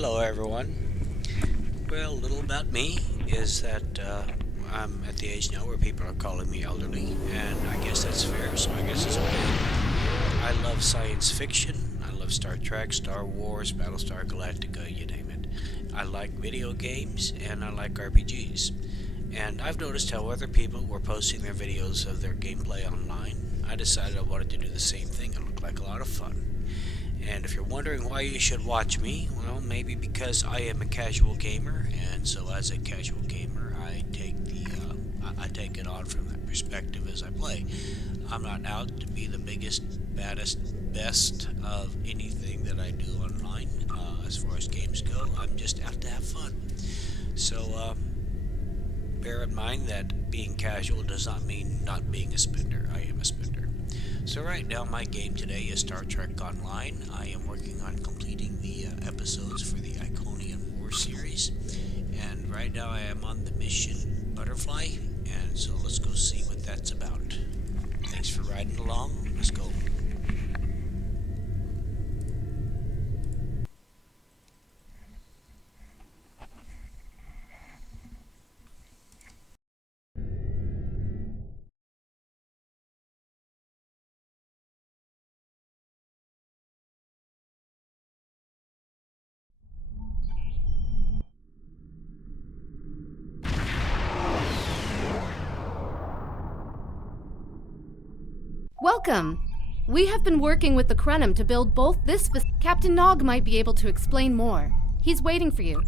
Hello, everyone. Well, a little about me is that I'm at the age now where people are calling me elderly, and I guess that's fair, so I guess it's okay. I love science fiction. I love Star Trek, Star Wars, Battlestar Galactica, you name it. I like video games, and I like RPGs. And I've noticed how other people were posting their videos of their gameplay online. I decided I wanted to do the same thing. It looked like a lot of fun. And if you're wondering why you should watch me, well, maybe because I am a casual gamer, and so as a casual gamer, I take it on from that perspective as I play. I'm not out to be the biggest, baddest, best of anything that I do online. As far as games go, I'm just out to have fun. So bear in mind that being casual does not mean not being a spender. I am a spender. So right now my game today is Star Trek Online. I am working on completing the episodes for the Iconian War series. And right now I am on the mission Butterfly. And so let's go see what that's about. Thanks for riding along. Let's go. Welcome! We have been working with the Krenim to build both this Captain Nog might be able to explain more. He's waiting for you.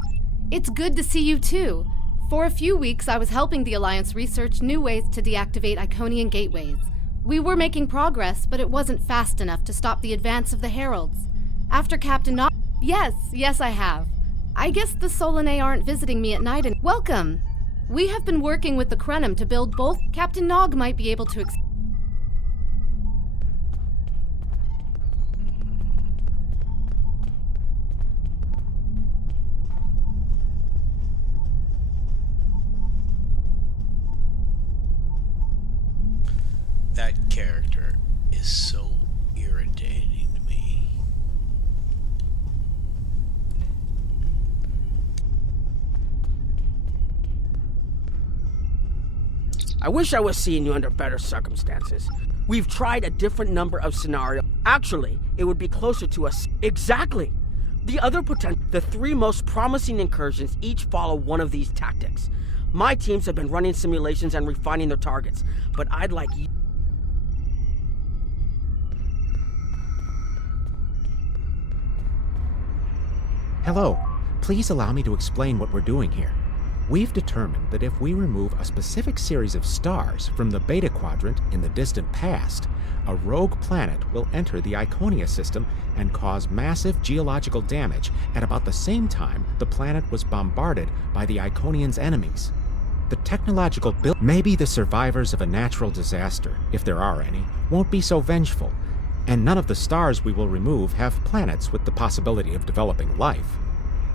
It's good to see you too. For a few weeks, I was helping the Alliance research new ways to deactivate Iconian gateways. We were making progress, but it wasn't fast enough to stop the advance of the Heralds. After Captain Nog... Yes, I have. I guess the Solanae aren't visiting me at night and... Welcome! We have been working with the Krenim to build both... Captain Nog might be able to That character is so irritating to me. I wish I was seeing you under better circumstances. We've tried a different number of scenarios. Actually, it would be closer to us. Exactly! The three most promising incursions each follow one of these tactics. My teams have been running simulations and refining their targets, but I'd like you... Hello. Please allow me to explain what we're doing here. We've determined that if we remove a specific series of stars from the Beta Quadrant in the distant past, a rogue planet will enter the Iconia system and cause massive geological damage at about the same time the planet was bombarded by the Iconians' enemies. The technological build... Maybe the survivors of a natural disaster, if there are any, won't be so vengeful, and none of the stars we will remove have planets with the possibility of developing life.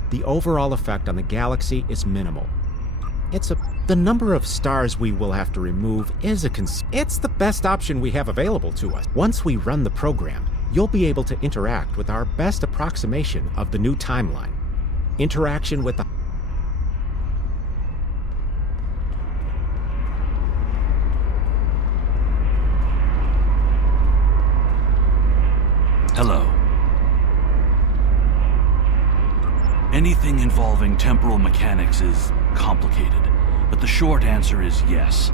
The overall effect on the galaxy is minimal. The number of stars we will have to remove is it's the best option we have available to us. Once we run the program, you'll be able to interact with our best approximation of the new timeline. Interaction with the... Hello. Anything involving temporal mechanics is complicated, but the short answer is yes.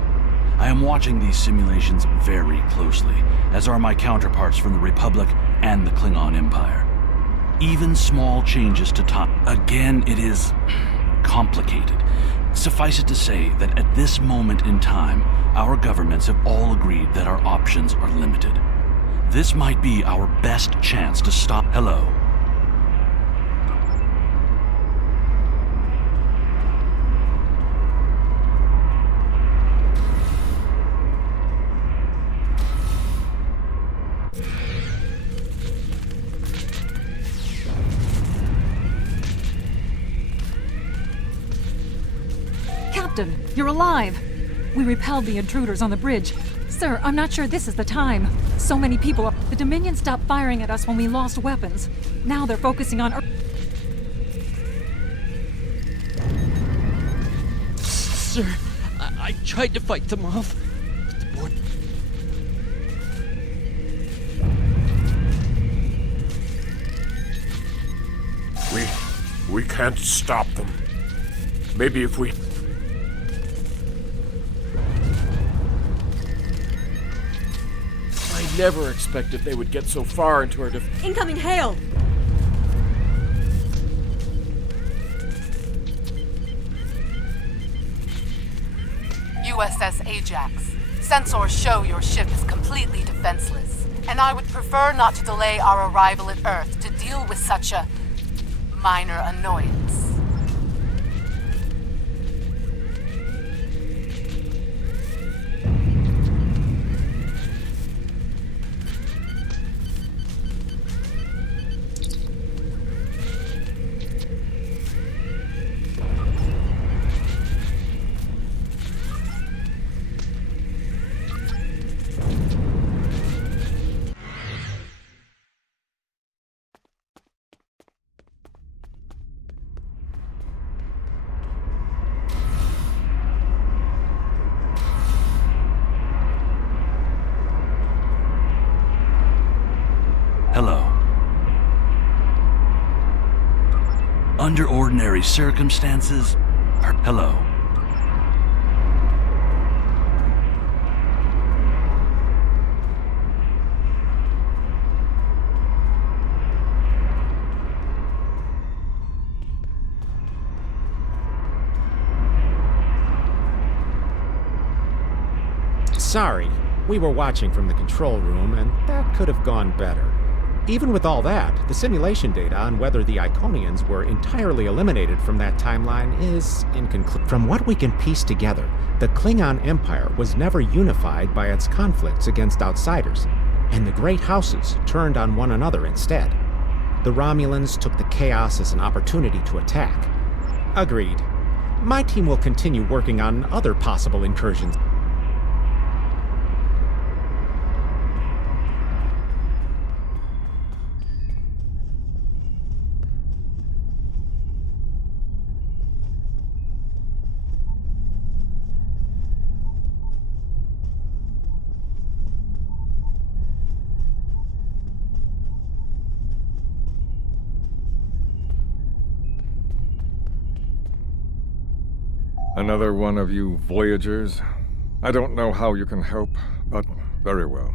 I am watching these simulations very closely, as are my counterparts from the Republic and the Klingon Empire. Even small changes to time. Again, it is complicated. Suffice it to say that at this moment in time, our governments have all agreed that our options are limited. This might be our best chance to stop. Hello. Captain, you're alive! We repelled the intruders on the bridge. Sir, I'm not sure this is the time. So many people are... The Dominion stopped firing at us when we lost weapons. Now they're focusing on... sir. I tried to fight them off, but the board... We can't stop them. Maybe if we... I never expected they would get so far into our Incoming hail! USS Ajax. Sensors show your ship is completely defenseless, and I would prefer not to delay our arrival at Earth to deal with such a minor annoyance. Hello. Under ordinary circumstances, hello. Sorry, we were watching from the control room, and that could have gone better. Even with all that, the simulation data on whether the Iconians were entirely eliminated from that timeline is inconclusive. From what we can piece together, the Klingon Empire was never unified by its conflicts against outsiders, and the great houses turned on one another instead. The Romulans took the chaos as an opportunity to attack. Agreed. My team will continue working on other possible incursions. Another one of you Voyagers? I don't know how you can help, but very well.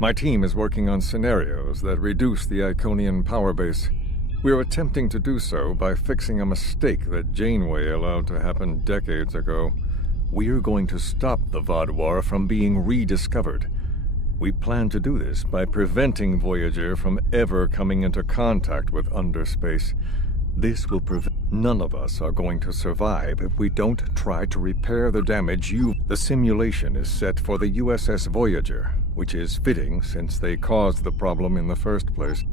My team is working on scenarios that reduce the Iconian power base. We are attempting to do so by fixing a mistake that Janeway allowed to happen decades ago. We're going to stop the Vaadwaur from being rediscovered. We plan to do this by preventing Voyager from ever coming into contact with underspace. This will prevent... None of us are going to survive if we don't try to repair the damage you... The simulation is set for the USS Voyager, which is fitting since they caused the problem in the first place.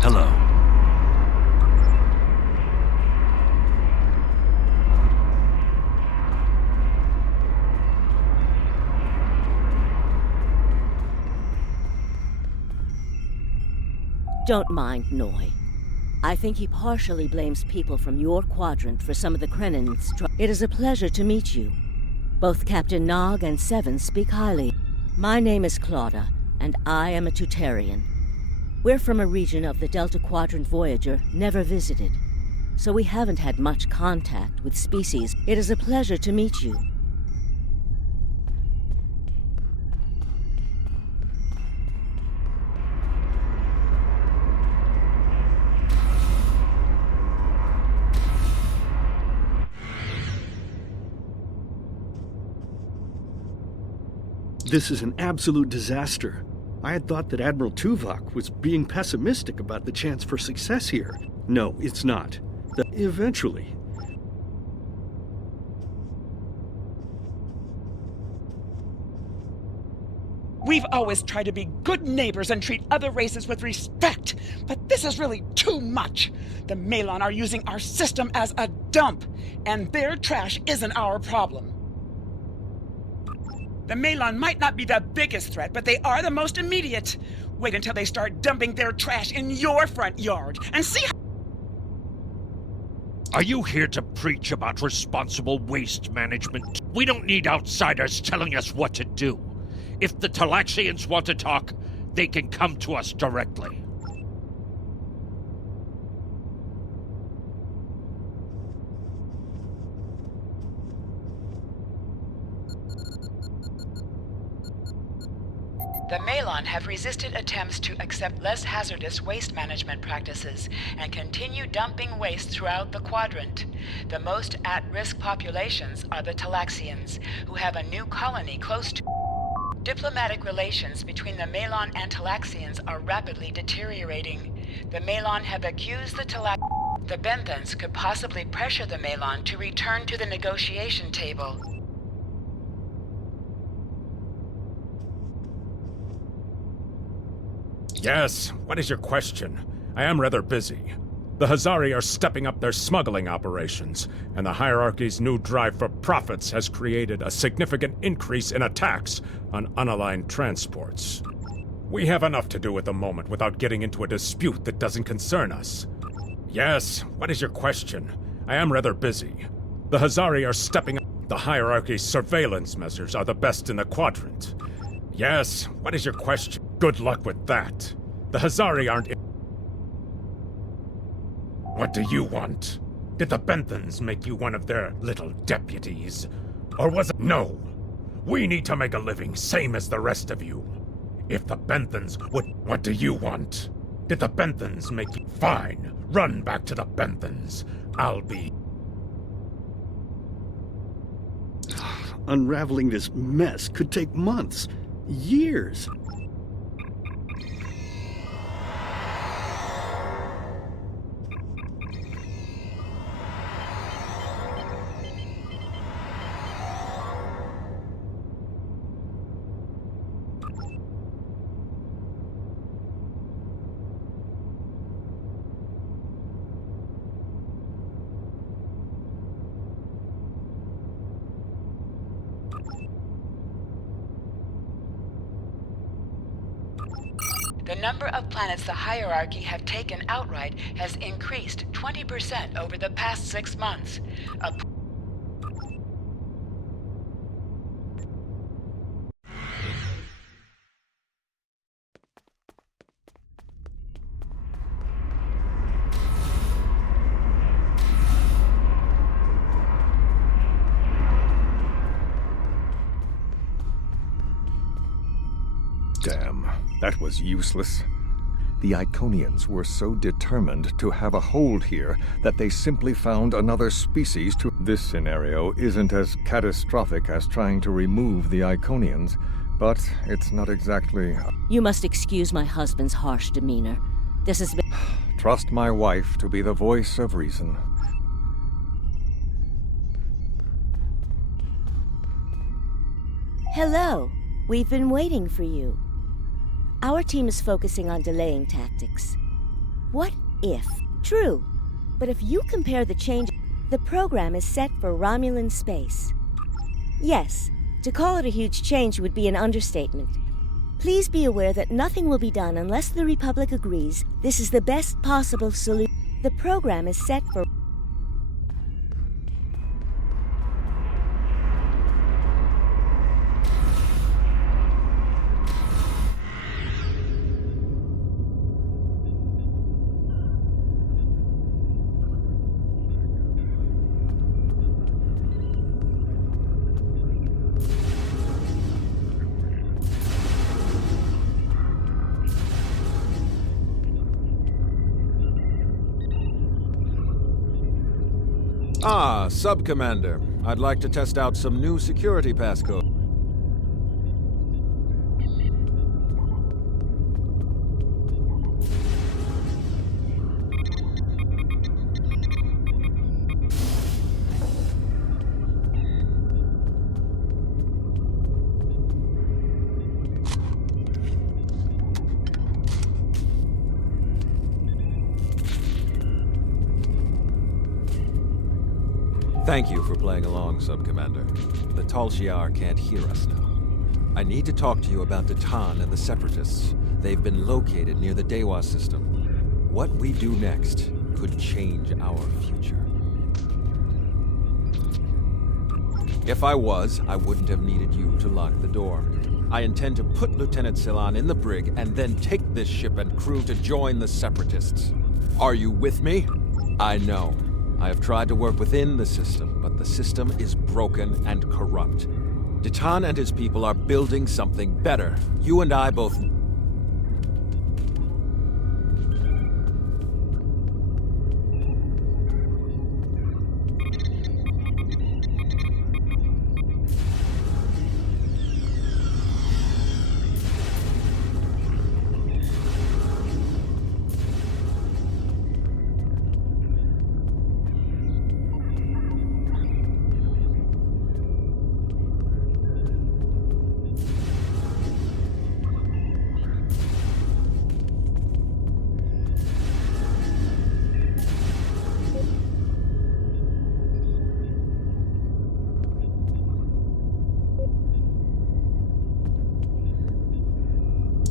Hello. Don't mind Noy. I think he partially blames people from your quadrant for some of the Krennin's It is a pleasure to meet you. Both Captain Nog and Seven speak highly. My name is Claudia, and I am a Tutarian. We're from a region of the Delta Quadrant Voyager never visited, so we haven't had much contact with species. It is a pleasure to meet you. This is an absolute disaster. I had thought that Admiral Tuvok was being pessimistic about the chance for success here. No, it's not. Eventually. We've always tried to be good neighbors and treat other races with respect, but this is really too much. The Malon are using our system as a dump, and their trash isn't our problem. The Malon might not be the biggest threat, but they are the most immediate. Wait until they start dumping their trash in your front yard, and see how— Are you here to preach about responsible waste management? We don't need outsiders telling us what to do. If the Talaxians want to talk, they can come to us directly. The Malon have resisted attempts to accept less hazardous waste management practices and continue dumping waste throughout the quadrant. The most at-risk populations are the Talaxians, who have a new colony close to— Diplomatic relations between the Malon and Talaxians are rapidly deteriorating. The Malon have accused the Benthans could possibly pressure the Malon to return to the negotiation table. Yes, what is your question? I am rather busy. The Hazari are stepping up their smuggling operations, and the hierarchy's new drive for profits has created a significant increase in attacks on unaligned transports. We have enough to do at the moment without getting into a dispute that doesn't concern us. Yes, what is your question? I am rather busy. The Hazari are stepping up. The hierarchy's surveillance measures are the best in the quadrant. Yes, what is your question? Good luck with that. The Hazari aren't— What do you want? Did the Benthans make you one of their little deputies? Or was it— No! We need to make a living, same as the rest of you. If the Benthans would— What do you want? Did the Benthans make you— Fine! Run back to the Benthans. I'll be— Unraveling this mess could take months, years. The number of planets the hierarchy have taken outright has increased 20% over the past 6 months. Damn, that was useless. The Iconians were so determined to have a hold here that they simply found another species to— This scenario isn't as catastrophic as trying to remove the Iconians, but it's not exactly— You must excuse my husband's harsh demeanor. This has been— Trust my wife to be the voice of reason. Hello. We've been waiting for you. Our team is focusing on delaying tactics. What if? True. But if you compare the change, the program is set for Romulan space. Yes, to call it a huge change would be an understatement. Please be aware that nothing will be done unless the Republic agrees this is the best possible solution. The program is set for— Ah, Sub-Commander. I'd like to test out some new security passcode. Thank you for playing along, Sub-Commander. The Tal Shiar can't hear us now. I need to talk to you about Datan and the Separatists. They've been located near the Dewa system. What we do next could change our future. If I was, I wouldn't have needed you to lock the door. I intend to put Lieutenant Ceylon in the brig and then take this ship and crew to join the Separatists. Are you with me? I know. I have tried to work within the system, but the system is broken and corrupt. Datan and his people are building something better. You and I both...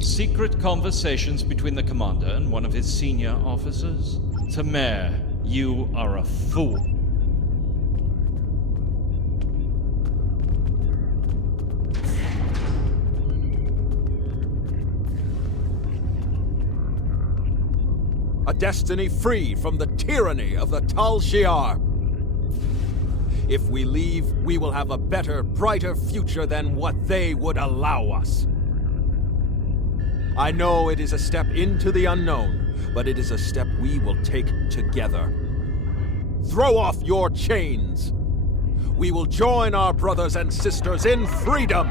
Secret conversations between the commander and one of his senior officers? Tamer, you are a fool. A destiny free from the tyranny of the Tal Shiar. If we leave, we will have a better, brighter future than what they would allow us. I know it is a step into the unknown, but it is a step we will take together. Throw off your chains. We will join our brothers and sisters in freedom.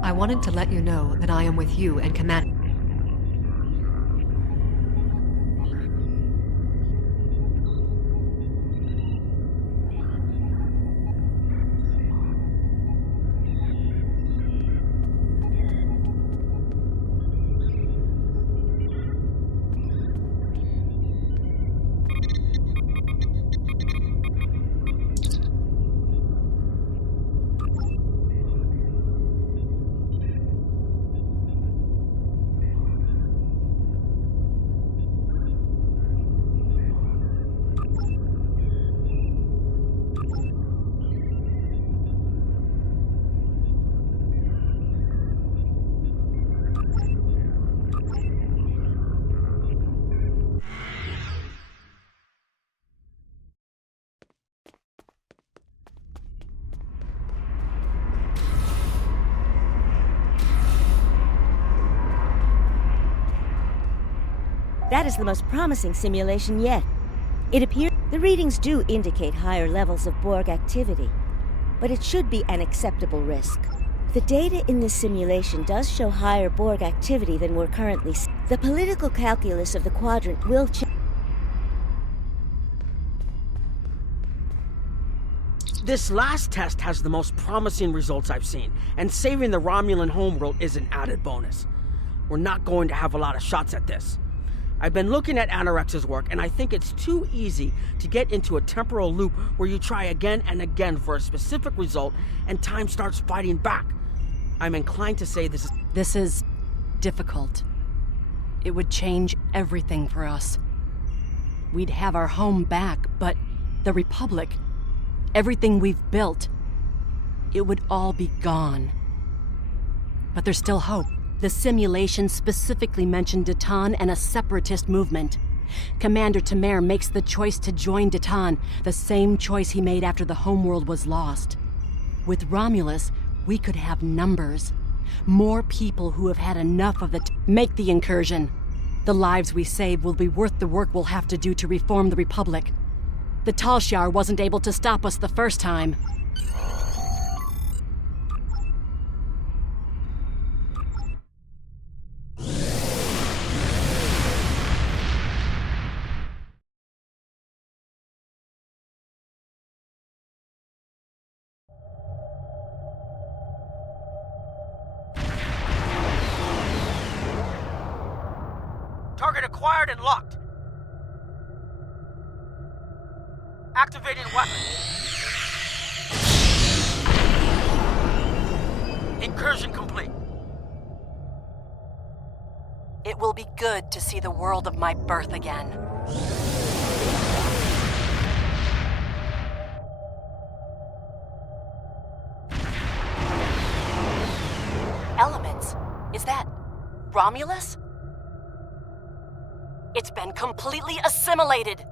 I wanted to let you know that I am with you and Command. That is the most promising simulation yet. It appears the readings do indicate higher levels of Borg activity, but it should be an acceptable risk. The data in this simulation does show higher Borg activity than we're currently seeing. The political calculus of the quadrant will change. This last test has the most promising results I've seen, and saving the Romulan homeworld is an added bonus. We're not going to have a lot of shots at this. I've been looking at Anorex's work, and I think it's too easy to get into a temporal loop where you try again and again for a specific result, and time starts fighting back. I'm inclined to say This is difficult. It would change everything for us. We'd have our home back, but the Republic, everything we've built, it would all be gone. But there's still hope. The simulation specifically mentioned Datan and a separatist movement. Commander Tamer makes the choice to join Datan, the same choice he made after the homeworld was lost. With Romulus, we could have numbers. More people who have had enough of make the incursion. The lives we save will be worth the work we'll have to do to reform the Republic. The Tal Shiar wasn't able to stop us the first time. acquired and locked. Activating weapon. Incursion complete. It will be good to see the world of my birth again. Elements? Is that Romulus? It's been completely assimilated.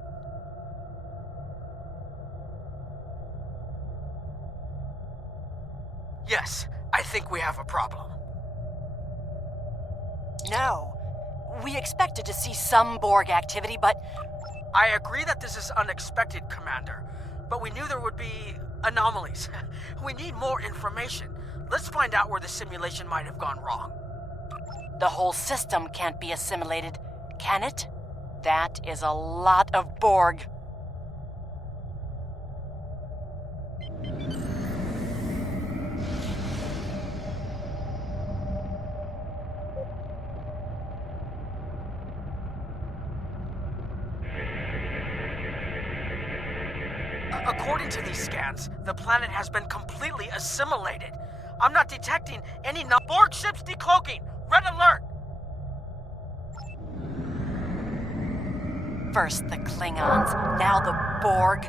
Yes, I think we have a problem. No. We expected to see some Borg activity, but... I agree that this is unexpected, Commander, but we knew there would be anomalies. We need more information. Let's find out where the simulation might have gone wrong. The whole system can't be assimilated, can it? That is a lot of Borg. According to these scans, the planet has been completely assimilated. I'm not detecting any Borg ships decloaking. Red alert! First the Klingons, now the Borg.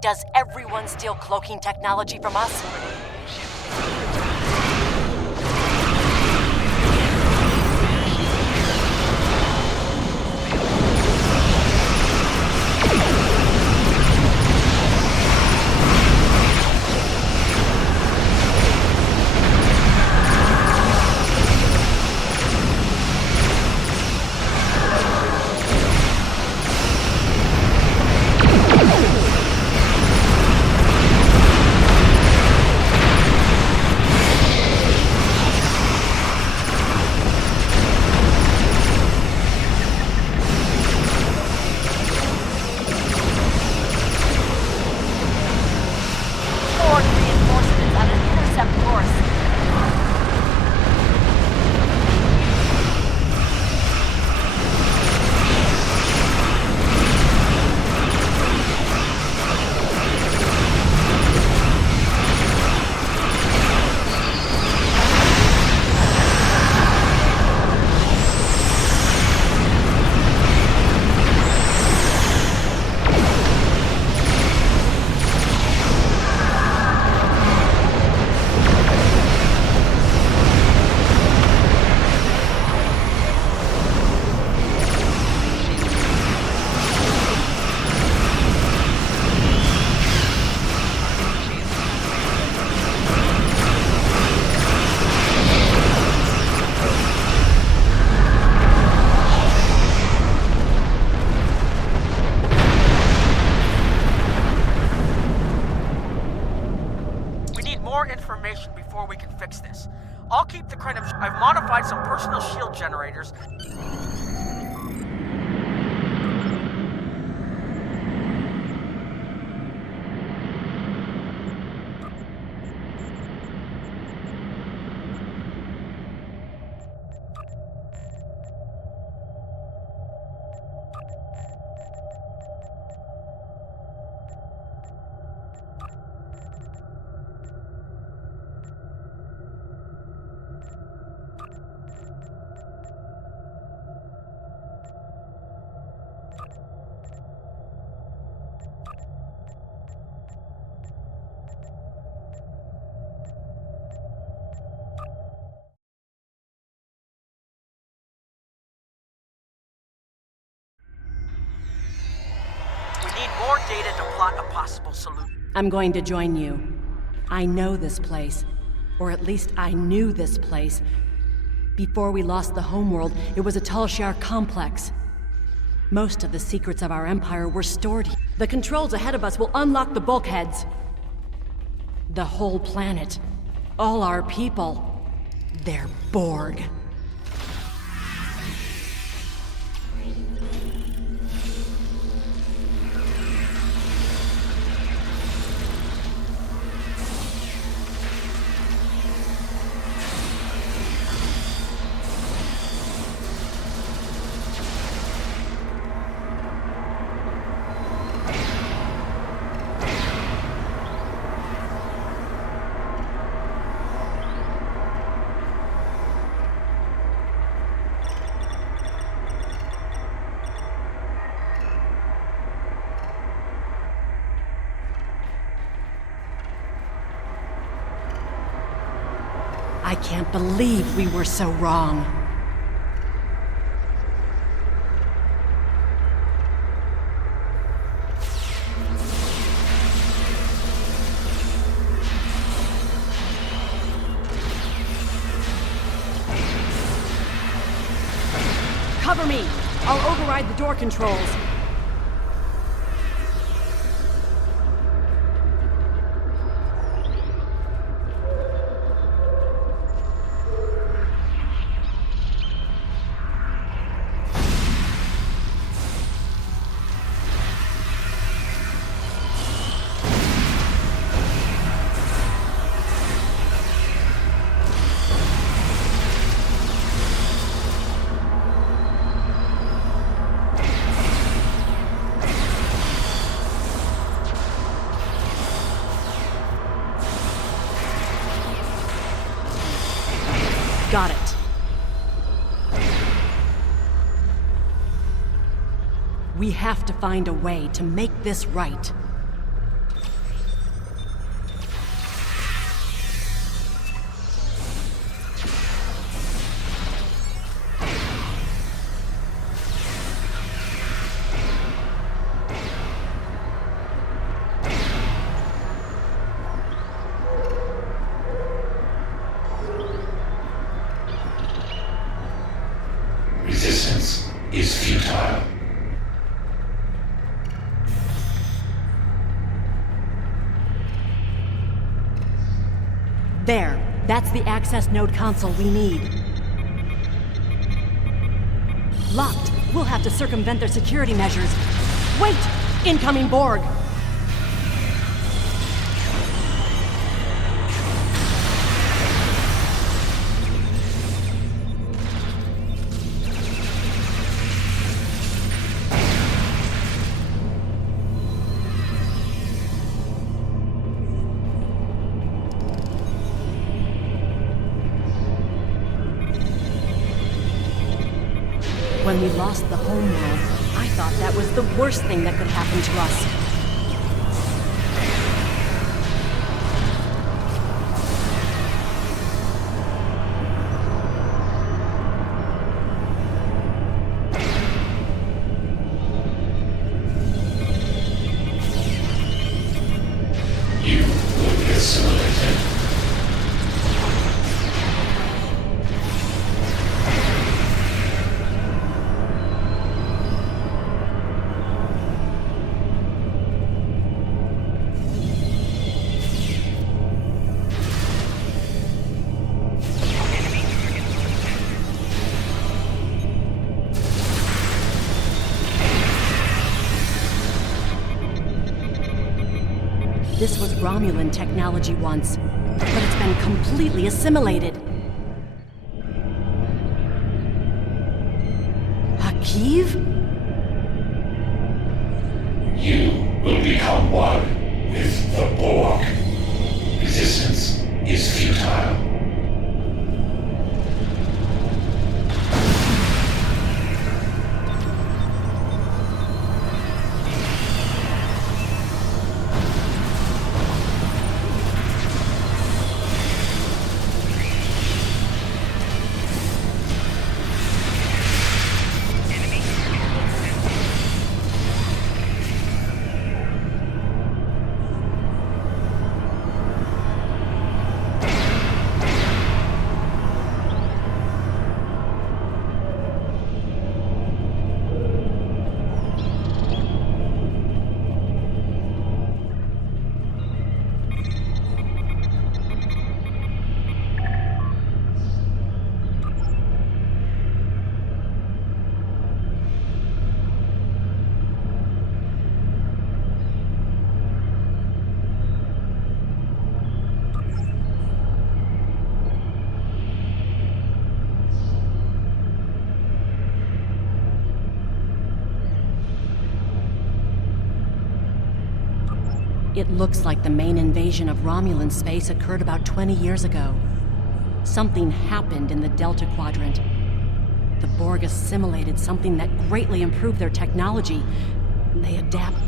Does everyone steal cloaking technology from us? Information before we can fix this. I'll keep the credit. I've modified some personal shield generators. More data to plot a possible solution. I'm going to join you. I know this place. Or at least I knew this place. Before we lost the homeworld, it was a Tal Shiar complex. Most of the secrets of our empire were stored here. The controls ahead of us will unlock the bulkheads. The whole planet. All our people. They're Borg. can't believe we were so wrong. Cover me! I'll override the door controls. Got it. We have to find a way to make this right. Resistance is futile. There. That's the access node console we need. Locked. We'll have to circumvent their security measures. Wait! Incoming Borg! When we lost the home world, I thought that was the worst thing that could happen to us. You will be assimilated. This was Romulan technology once, but it's been completely assimilated. Akiv? You will become one with the Borg. Resistance is futile. It looks like the main invasion of Romulan space occurred about 20 years ago. Something happened in the Delta Quadrant. The Borg assimilated something that greatly improved their technology. They adapted.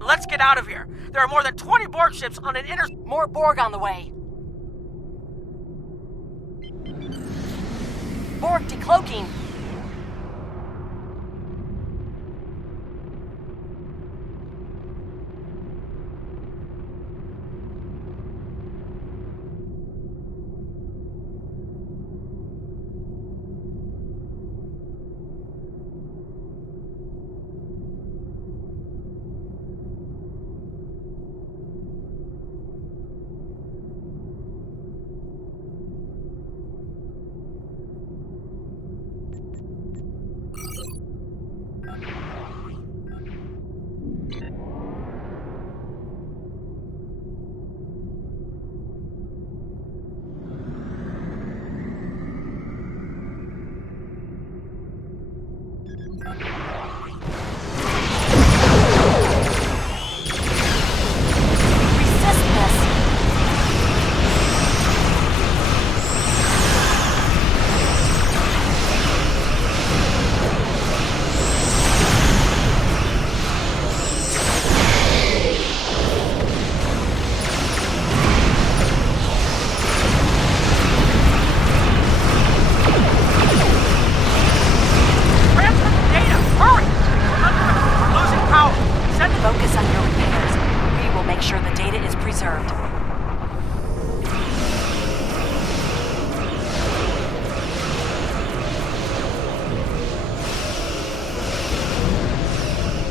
Let's get out of here. There are more than 20 Borg ships on an More Borg on the way. Borg decloaking.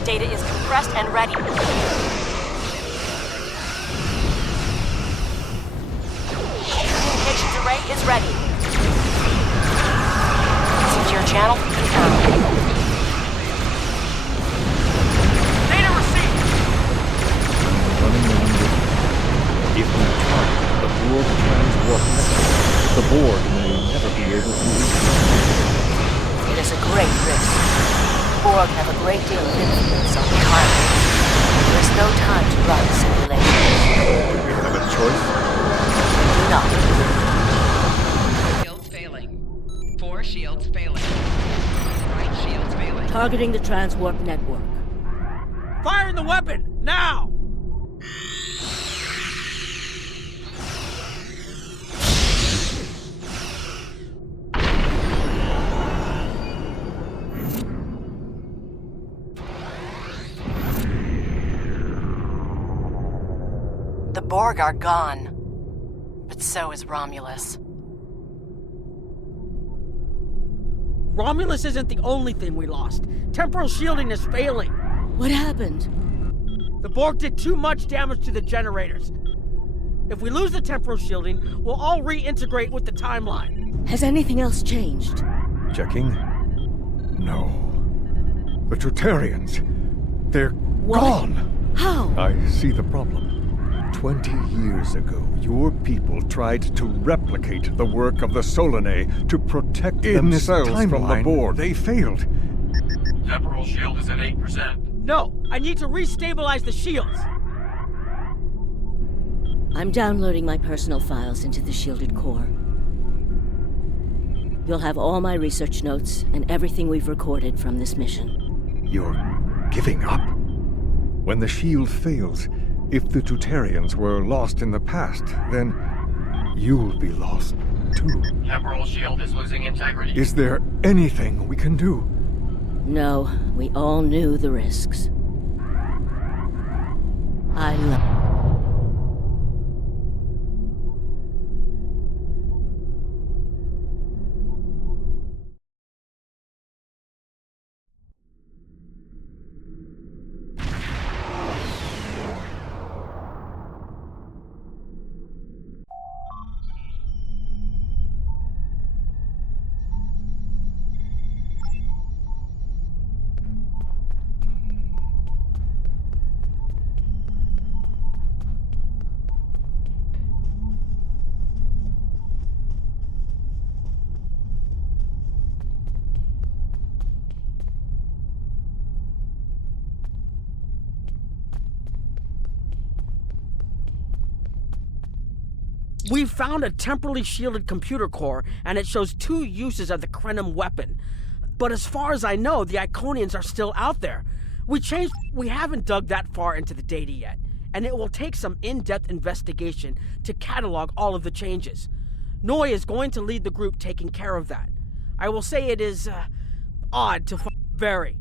Data is compressed and ready. Communications array is ready. Secure channel confirmed. Data received! If we try the Borg transwarp method, the Borg may never be able to reach. It is a great risk. Borg have a great deal of influence on the climate. There is no time to run simulations. Do we have a choice? Do not. Shields failing. 4 shields failing. Right shields failing. Targeting the transwarp network. Firing the weapon! Now! The Borg are gone. But so is Romulus. Romulus isn't the only thing we lost. Temporal shielding is failing. What happened? The Borg did too much damage to the generators. If we lose the temporal shielding, we'll all reintegrate with the timeline. Has anything else changed? Checking? No. The Tutarians. They're gone! How? I see the problem. 20 years ago, your people tried to replicate the work of the Solanae to protect themselves from the Borg. They failed. Temporal shield is at 8%. No, I need to restabilize the shields. I'm downloading my personal files into the shielded core. You'll have all my research notes and everything we've recorded from this mission. You're giving up? When the shield fails, if the Tutarians were lost in the past, then you'll be lost too. Temporal shield is losing integrity. Is there anything we can do? No, we all knew the risks. I love... We've found a temporally shielded computer core, and it shows 2 uses of the Krenim weapon. But as far as I know, the Iconians are still out there. We haven't dug that far into the data yet, and it will take some in-depth investigation to catalog all of the changes. Noi is going to lead the group taking care of that. I will say it is, odd to very.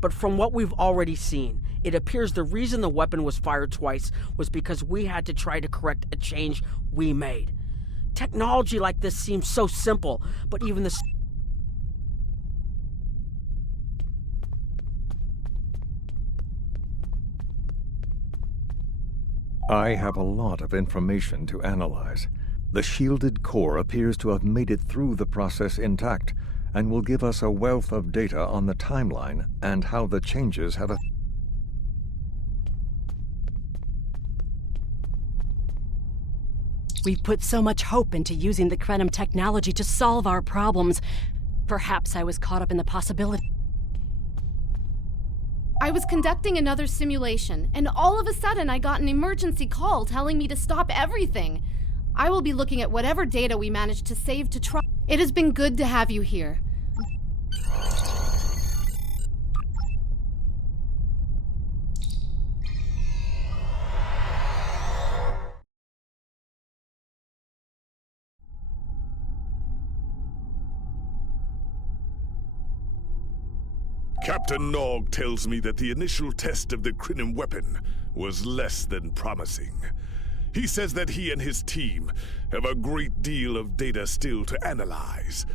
But from what we've already seen, it appears the reason the weapon was fired twice was because we had to try to correct a change we made. Technology like this seems so simple, but even the... I have a lot of information to analyze. The shielded core appears to have made it through the process intact, and will give us a wealth of data on the timeline and how the changes have We've put so much hope into using the Krenim technology to solve our problems. Perhaps I was caught up in the possibility. I was conducting another simulation, and all of a sudden I got an emergency call telling me to stop everything. I will be looking at whatever data we managed to save to try. It has been good to have you here. Captain Nog tells me that the initial test of the Krenim weapon was less than promising. He says that he and his team have a great deal of data still to analyze.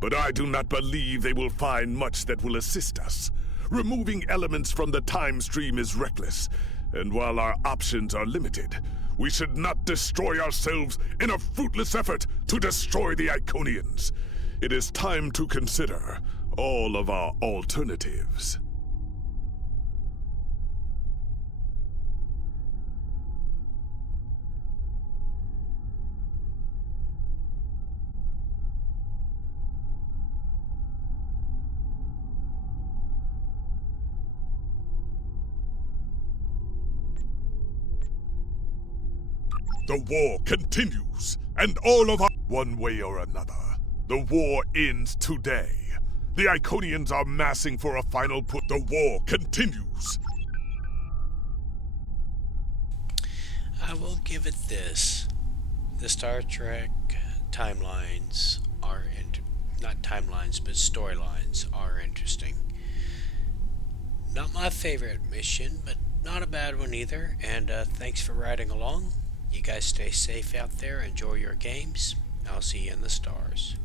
But I do not believe they will find much that will assist us. Removing elements from the time stream is reckless, and while our options are limited, we should not destroy ourselves in a fruitless effort to destroy the Iconians. It is time to consider all of our alternatives. The war continues, and all of our... One way or another, the war ends today. The Iconians are massing for a final put. The war continues. I will give it this. The Star Trek timelines are... not timelines, but storylines are interesting. Not my favorite mission, but not a bad one either. And thanks for riding along. You guys stay safe out there. Enjoy your games. I'll see you in the stars.